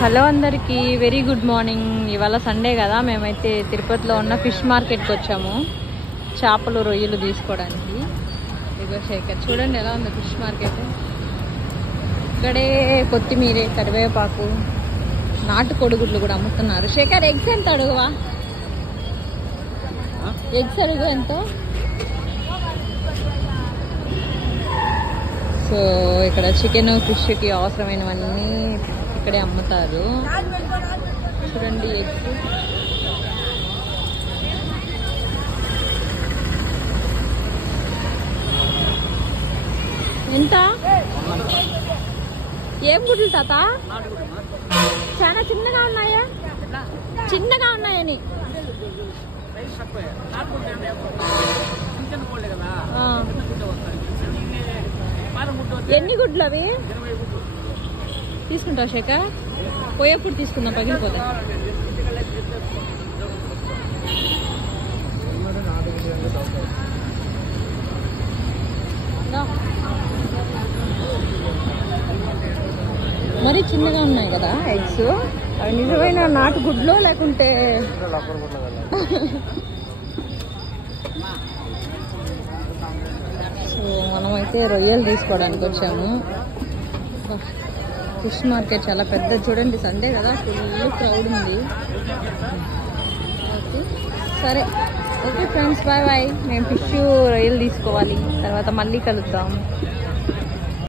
Hello అందరికీ very good morning. ఇవాళ Sunday కదా, మేమైతే తిరుపతిలో ఉన్న ఫిష్ మార్కెట్కి వచ్చాము చేపలు రొయ్యలు తీసుకోవడానికి. ఇదిగో శేఖర్, చూడండి ఎలా ఉంది ఫిష్ మార్కెట్. ఇక్కడే కొత్తిమీర, కరివేపాకు, నాటు కోడిగుడ్లు కూడా అమ్ముతున్నారు. శేఖర్, ఎగ్స్ ఎంత అడుగువా? ఎగ్స్ అడుగు ఎంతో. సో ఇక్కడ చికెన్, ఫిష్కి అవసరమైనవన్నీ ఇక్కడే అమ్ముతారు. చూడండి ఎగ్స్. ఎంత? ఏం గుడ్లు తాత? చాలా చిన్నగా ఉన్నాయా? చిన్నగా ఉన్నాయని. ఎన్ని గుడ్లు అవి తీసుకుంటావు శేఖర్? పోయేప్పుడు తీసుకుందాం, పగిలిపోతాయి. మరి చిన్నగా ఉన్నాయి కదా ఎగ్స్. అవి నిజమైన నాటు గుడ్లో లేకుంటే సో మనమైతే రొయ్యలు తీసుకోవడానికి వచ్చాము. ఫిష్ మార్కెట్ చాలా పెద్ద, చూడండి సండే కదా, ఫుల్ క్రౌడ్ ఉంది. ఓకే సరే, ఓకే ఫ్రెండ్స్, బాయ్ బాయ్. మేము ఫిష్ రొయ్యలు తీసుకోవాలి, తర్వాత మళ్ళీ కలుద్దాం.